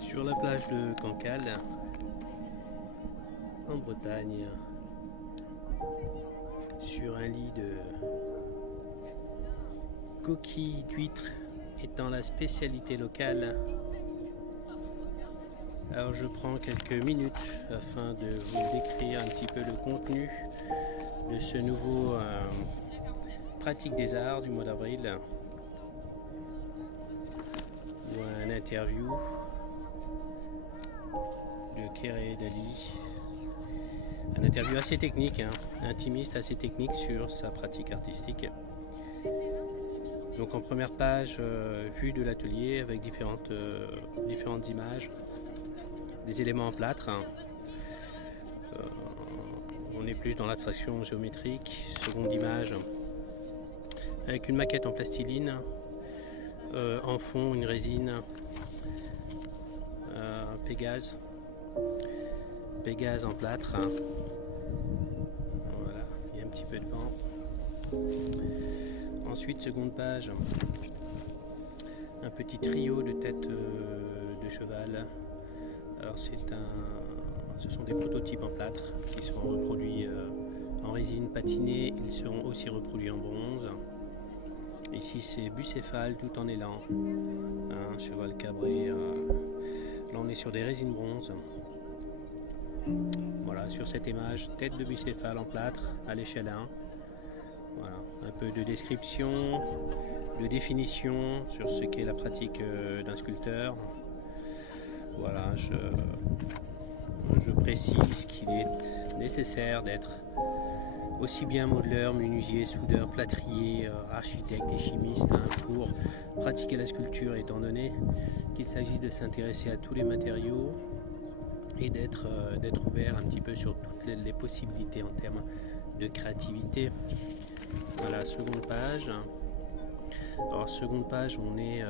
Sur la plage de Cancale, en Bretagne, sur un lit de coquilles d'huîtres étant la spécialité locale. Alors je prends quelques minutes afin de vous décrire un petit peu le contenu de ce nouveau pratique des arts du mois d'avril, ou un interview de Kéré Dali, un interview assez technique, intimiste, assez technique sur sa pratique artistique. Donc en première page, vue de l'atelier avec différentes images, des éléments en plâtre. On est plus dans l'abstraction géométrique. Seconde image avec une maquette en plastiline, en fond une résine Pégase en plâtre. Voilà, il y a un petit peu de vent. Ensuite, seconde page, un petit trio de têtes de cheval. Alors ce sont des prototypes en plâtre qui seront reproduits en résine patinée. Ils seront aussi reproduits en bronze. Ici c'est Bucéphale tout en élan, un cheval cabré. Là on est sur des résines bronze. Voilà, sur cette image, tête de Bucéphale en plâtre à l'échelle 1. Voilà, un peu de description, de définition sur ce qu'est la pratique d'un sculpteur. Voilà, je précise qu'il est nécessaire d'être aussi bien modeleur, menuisier, soudeur, plâtrier, architecte et chimiste pour pratiquer la sculpture, étant donné qu'il s'agit de s'intéresser à tous les matériaux et d'être ouvert un petit peu sur toutes les possibilités en termes de créativité. Voilà, seconde page. Alors seconde page, on est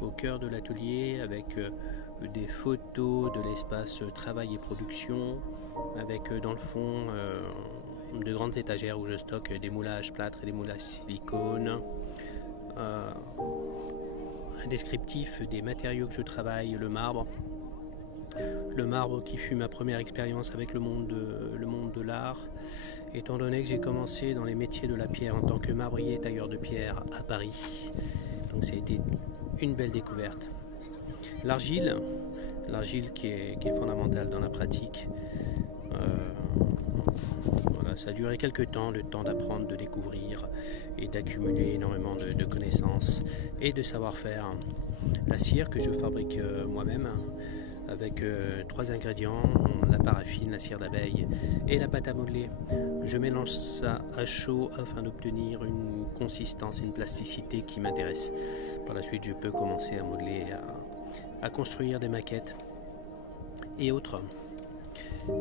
au cœur de l'atelier avec des photos de l'espace travail et production, avec dans le fond de grandes étagères où je stocke des moulages plâtre et des moulages silicone, un descriptif des matériaux que je travaille, le marbre qui fut ma première expérience avec le monde de l'art, étant donné que j'ai commencé dans les métiers de la pierre en tant que marbrier tailleur de pierre à Paris. Donc ça a été une belle découverte. L'argile qui est fondamentale dans la pratique. Voilà, ça a duré quelques temps, le temps d'apprendre, de découvrir et d'accumuler énormément de connaissances et de savoir-faire. La cire que je fabrique moi-même avec 3 ingrédients, la paraffine, la cire d'abeille et la pâte à modeler. Je mélange ça à chaud afin d'obtenir une consistance et une plasticité qui m'intéressent. Par la suite, je peux commencer à modeler, à construire des maquettes et autres.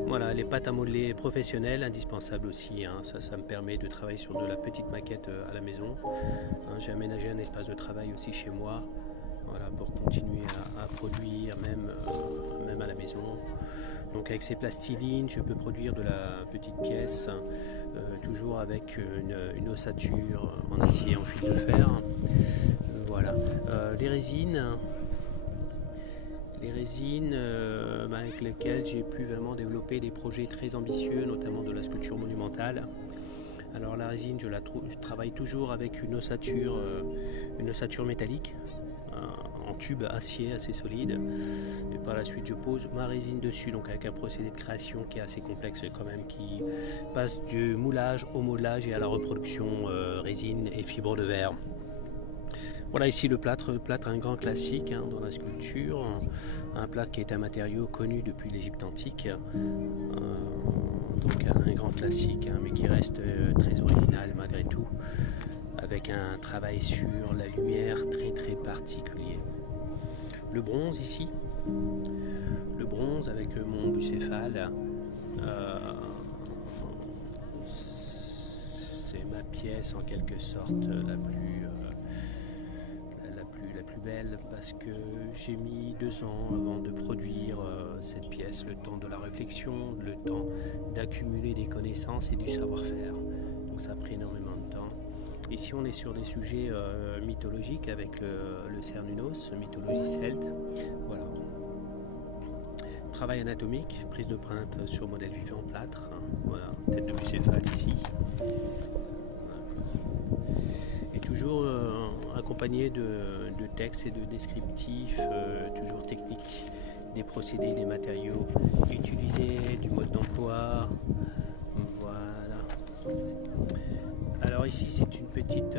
Voilà, les pâtes à modeler professionnelles, indispensables aussi. Ça me permet de travailler sur de la petite maquette à la maison. J'ai aménagé un espace de travail aussi chez moi. Voilà, pour continuer à produire même à la maison. Donc avec ces plastilines, je peux produire de la petite pièce, toujours avec une ossature en acier, en fil de fer. Voilà. Les résines avec lesquelles j'ai pu vraiment développer des projets très ambitieux, notamment de la sculpture monumentale. Alors la résine, je travaille toujours avec une ossature métallique, en tube acier assez solide, et par la suite je pose ma résine dessus, donc avec un procédé de création qui est assez complexe quand même, qui passe du moulage au modelage et à la reproduction résine et fibre de verre. Voilà, ici le plâtre, un grand classique dans la sculpture, un plâtre qui est un matériau connu depuis l'Égypte antique, donc un grand classique, mais qui reste très original malgré tout, avec un travail sur la lumière très très particulier. Le bronze ici, avec mon Bucéphale, c'est ma pièce en quelque sorte la plus belle, parce que j'ai mis 2 ans avant de produire cette pièce, le temps de la réflexion, le temps d'accumuler des connaissances et du savoir-faire. Donc ça a pris énormément de temps. Ici on est sur des sujets mythologiques avec le Cernunnos, mythologie celte. Voilà. Travail anatomique, prise de pointe sur modèle vivant plâtre. Voilà, tête de bucéphale ici. Et toujours accompagné de textes et de descriptifs, toujours techniques, des procédés, des matériaux utilisés, du mode d'emploi. Voilà. Alors ici c'est une petite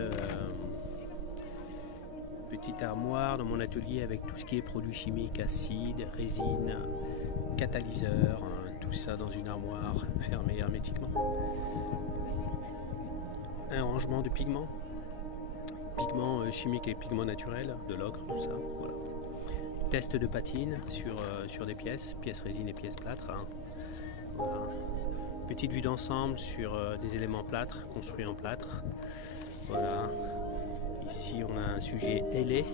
armoire dans mon atelier avec tout ce qui est produits chimiques, acides, résines, catalyseurs, tout ça dans une armoire fermée hermétiquement. Un rangement de pigments chimiques et pigments naturels, de l'ocre, tout ça. Voilà. Test de patine sur des pièces résine et pièces plâtre. Voilà. Petite vue d'ensemble sur des éléments plâtres construits en plâtre. Voilà. Ici on a un sujet ailé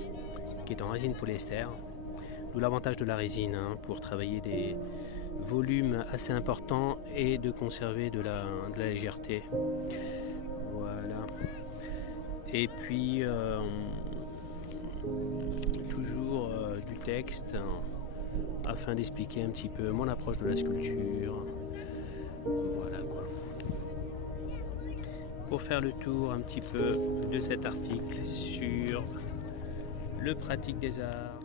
qui est en résine polyester. D'où l'avantage de la résine pour travailler des volumes assez importants et de conserver de la légèreté. Voilà. Et puis toujours du texte afin d'expliquer un petit peu mon approche de la sculpture. Voilà quoi. Pour faire le tour un petit peu de cet article sur le pratique des arts.